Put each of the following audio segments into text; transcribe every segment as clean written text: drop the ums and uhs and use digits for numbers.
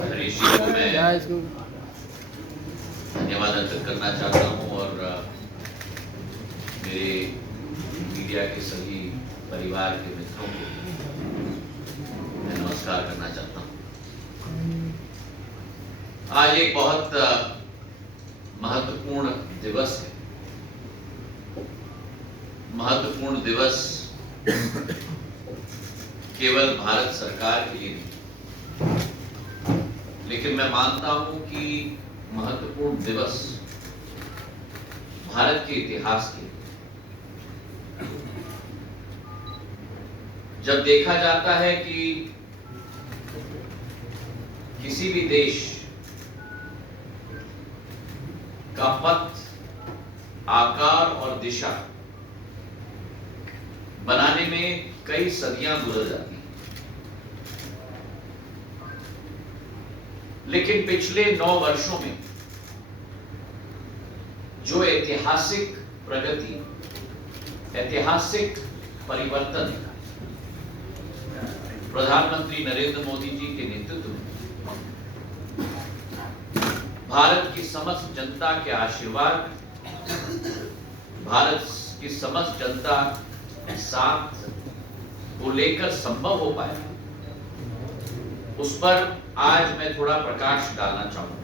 हरीश जी को मैं धन्यवाद अर्पित करना चाहता हूँ और मेरे मीडिया के सभी परिवार के मित्रों को मैं नमस्कार करना चाहता हूँ। आज एक बहुत महत्वपूर्ण दिवस है। महत्वपूर्ण दिवस केवल भारत सरकार के लिए नहीं, लेकिन मैं मानता हूं कि महत्वपूर्ण दिवस भारत के इतिहास के लिए। जब देखा जाता है कि किसी भी देश का पथ, आकार और दिशा बनाने में कई सदियां गुजर जाती हैं, लेकिन पिछले 9 वर्षों में जो ऐतिहासिक प्रगति, ऐतिहासिक परिवर्तन प्रधानमंत्री नरेंद्र मोदी जी के नेतृत्व में, भारत की समस्त जनता के आशीर्वाद, भारत की समस्त जनता के साथ को लेकर संभव हो पाया, उस पर आज मैं थोड़ा प्रकाश डालना चाहूंगा।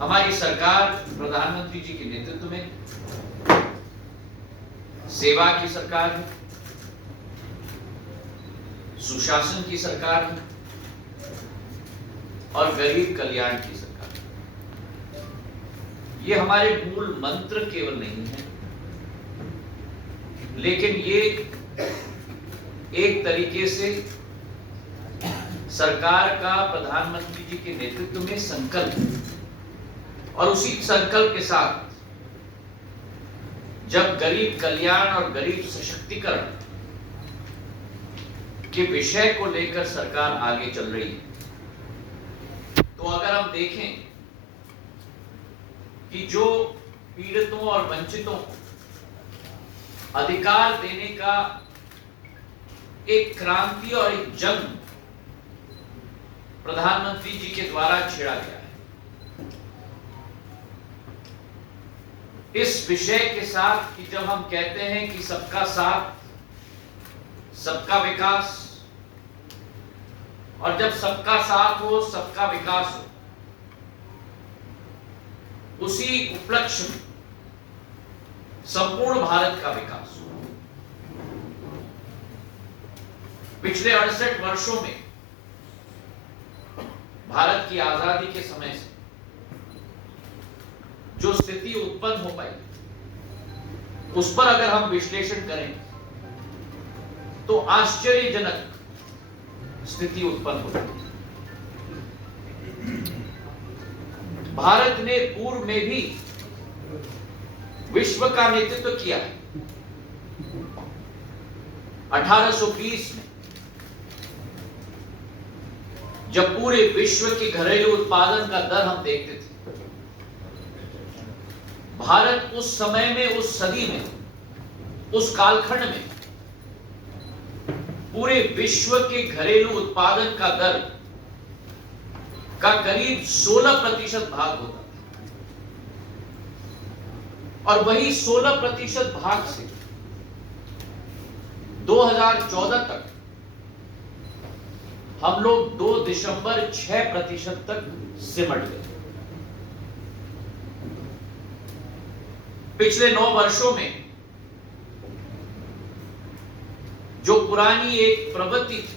हमारी सरकार प्रधानमंत्री जी के नेतृत्व में सेवा की सरकार है, सुशासन की सरकार है और गरीब कल्याण की सरकार है। ये हमारे मूल मंत्र केवल नहीं है, लेकिन ये एक तरीके से सरकार का प्रधानमंत्री जी के नेतृत्व में संकल्प है। और उसी संकल्प के साथ जब गरीब कल्याण और गरीब सशक्तिकरण के विषय को लेकर सरकार आगे चल रही है, तो अगर हम देखें कि जो पीड़ितों और वंचितों को अधिकार देने का एक क्रांति और एक जंग प्रधानमंत्री जी के द्वारा छेड़ा गया है, इस विषय के साथ कि जब हम कहते हैं कि सबका साथ, सबका विकास, और जब सबका साथ हो, सबका विकास हो, उसी उपलक्ष्य में संपूर्ण भारत का विकास हो। पिछले 68 वर्षों में भारत की आजादी के समय से जो स्थिति उत्पन्न हो पाई, उस पर अगर हम विश्लेषण करें तो आश्चर्यजनक स्थिति उत्पन्न हो गई। भारत ने पूर्व में भी विश्व का नेतृत्व किया है। 1820 में जब पूरे विश्व के घरेलू उत्पादन का दर हम देखते थे, भारत उस समय में, उस सदी में, उस कालखंड में पूरे विश्व के घरेलू उत्पादन का दर का करीब 16% भाग होता था। और वही 16% भाग से 2014 तक हम लोग 2.6% तक सिमट गए। पिछले 9 वर्षों में जो पुरानी एक प्रवृत्ति थी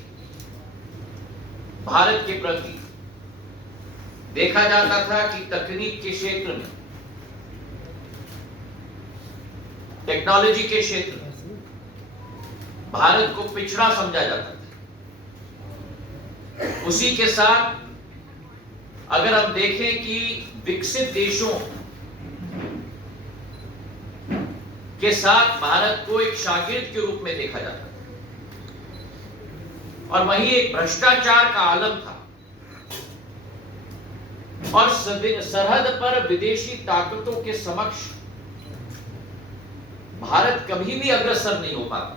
भारत के प्रति, देखा जाता था कि तकनीक के क्षेत्र में, टेक्नोलॉजी के क्षेत्र में भारत को पिछड़ा समझा जाता था। उसी के साथ अगर हम देखें कि विकसित देशों के साथ भारत को एक शागिर्द के रूप में देखा जाता था, और वहीं एक भ्रष्टाचार का आलम था, और सरहद पर विदेशी ताकतों के समक्ष भारत कभी भी अग्रसर नहीं हो पाता।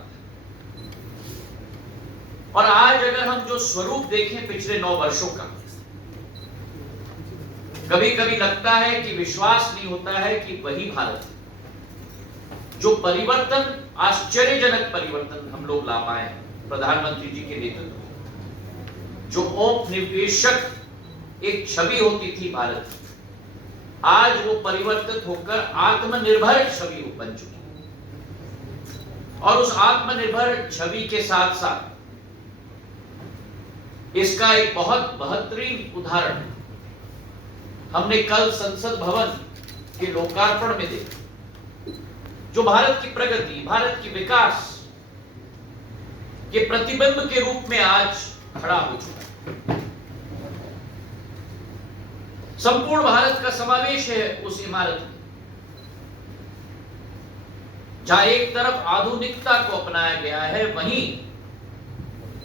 और आज अगर हम जो स्वरूप देखें पिछले 9 वर्षों का, कभी कभी लगता है कि विश्वास नहीं होता है कि वही भारत है। जो परिवर्तन, आश्चर्यजनक परिवर्तन हम लोग ला पाए प्रधानमंत्री जी के नेतृत्व में। जो औपनिवेशक एक छवि होती थी भारत की, आज वो परिवर्तित होकर आत्मनिर्भर छवि बन चुकी है। और उस आत्मनिर्भर छवि के साथ साथ इसका एक बहुत बेहतरीन उदाहरण हमने कल संसद भवन के लोकार्पण में देखा, जो भारत की प्रगति, भारत की विकास के प्रतिबिंब के रूप में आज खड़ा हो चुका है। संपूर्ण भारत का समावेश है उस इमारत में, जहां एक तरफ आधुनिकता को अपनाया गया है, वहीं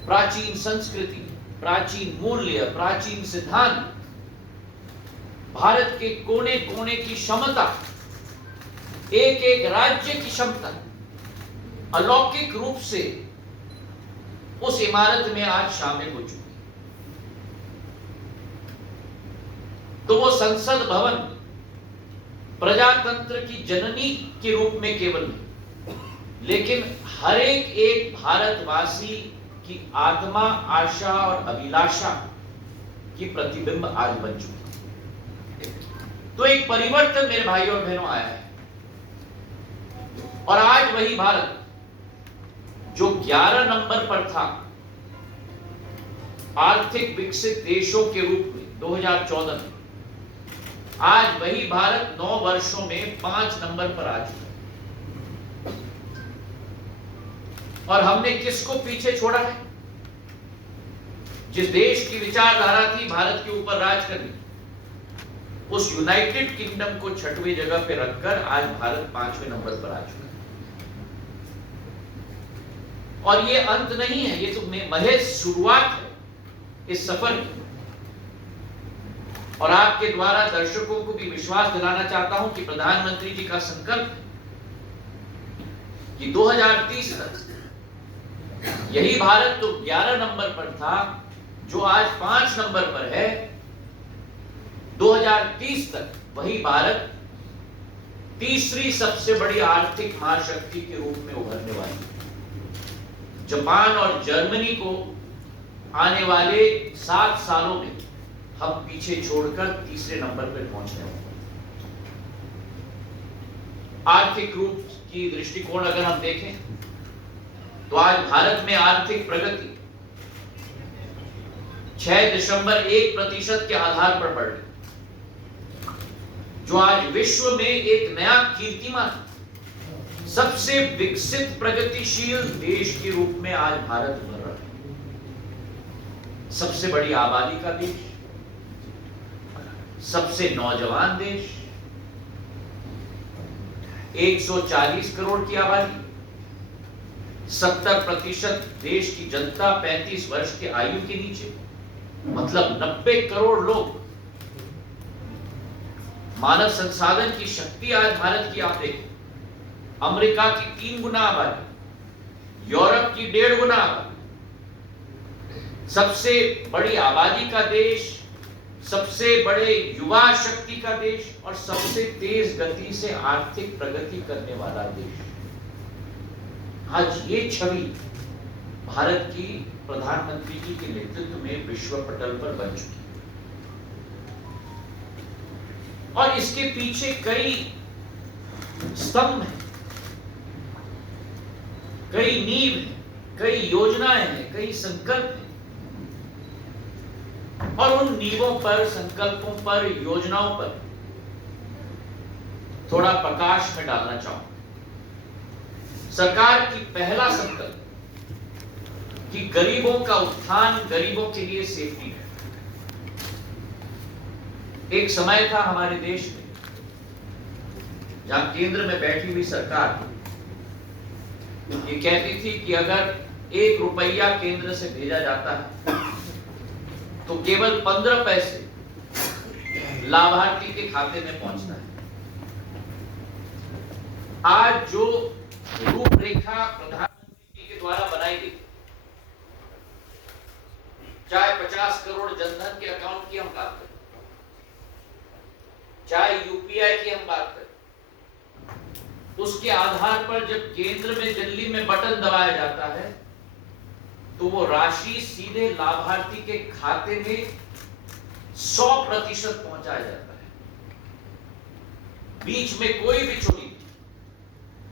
प्राचीन संस्कृति, प्राचीन मूल्य, प्राचीन सिद्धांत, भारत के कोने कोने की क्षमता, एक एक राज्य की क्षमता अलौकिक रूप से उस इमारत में आज शामिल हो चुकी है। तो वो संसद भवन प्रजातंत्र की जननी के रूप में केवल नहीं, लेकिन हर एक भारतवासी की आत्मा, आशा और अभिलाषा की प्रतिबिंब आज बन चुकी है। तो एक परिवर्तन मेरे भाइयों और बहनों आया है, और आज वही भारत जो 11 नंबर पर था आर्थिक विकसित देशों के रूप में 2014 में, आज वही भारत 9 वर्षों में 5 नंबर पर आ चुका है। और हमने किसको पीछे छोड़ा है? जिस देश की विचारधारा थी भारत के ऊपर राज करनी, उस यूनाइटेड किंगडम को 6वीं जगह पे रखकर आज भारत 5वें नंबर पर आ चुका है। और ये अंत नहीं है, ये तो महज शुरुआत है इस सफर की। और आपके द्वारा दर्शकों को भी विश्वास दिलाना चाहता हूं कि प्रधानमंत्री जी का संकल्प कि 2030 तक यही भारत तो 11 नंबर पर था, जो आज 5 नंबर पर है, 2030 तक वही भारत तीसरी सबसे बड़ी आर्थिक महाशक्ति के रूप में उभरने वाली है। जापान और जर्मनी को आने वाले 7 सालों में हम पीछे छोड़कर तीसरे नंबर पर पहुंचने वाले। आर्थिक रूप की दृष्टिकोण अगर हम देखें तो आज भारत में आर्थिक प्रगति 6.1% के आधार पर बढ़ रही, जो आज विश्व में एक नया कीर्तिमान, सबसे विकसित प्रगतिशील देश के रूप में आज भारत उभर रहा है। सबसे बड़ी आबादी का देश, सबसे नौजवान देश, 140 करोड़ की आबादी, 70% देश की जनता 35 वर्ष के आयु के नीचे, मतलब 90 करोड़ लोग। मानव संसाधन की शक्ति आज भारत की आप देखें, अमेरिका की 3 गुना आबादी, यूरोप की 1.5 गुना आबादी, सबसे बड़ी आबादी का देश, सबसे बड़े युवा शक्ति का देश और सबसे तेज गति से आर्थिक प्रगति करने वाला देश। आज ये छवि भारत की प्रधानमंत्री जी के नेतृत्व में विश्व पटल पर बन चुकी है। और इसके पीछे कई स्तंभ हैं, कई नींव हैं, कई योजनाएं हैं, कई संकल्प हैं। और उन नींवों पर, संकल्पों पर, योजनाओं पर थोड़ा प्रकाश में डालना चाहूंगा। सरकार की पहला संकल्प कि गरीबों का उत्थान, गरीबों के लिए सेफ्टी नेट। एक समय था हमारे देश में जहां केंद्र में बैठी हुई सरकार ये कहती थी कि अगर 1 रुपया केंद्र से भेजा जाता है तो केवल 15 पैसे लाभार्थी के खाते में पहुंचता है। आज जो रूपरेखा प्रधानमंत्री जी के द्वारा बनाई गई, चाहे 50 करोड़ जनधन के अकाउंट की हम बात करें, चाहे यूपीआई की हम बात करें, उसके आधार पर जब केंद्र में दिल्ली में बटन दबाया जाता है तो वो राशि सीधे लाभार्थी के खाते में 100% पहुंचाया जाता है। बीच में कोई भी छुट्टी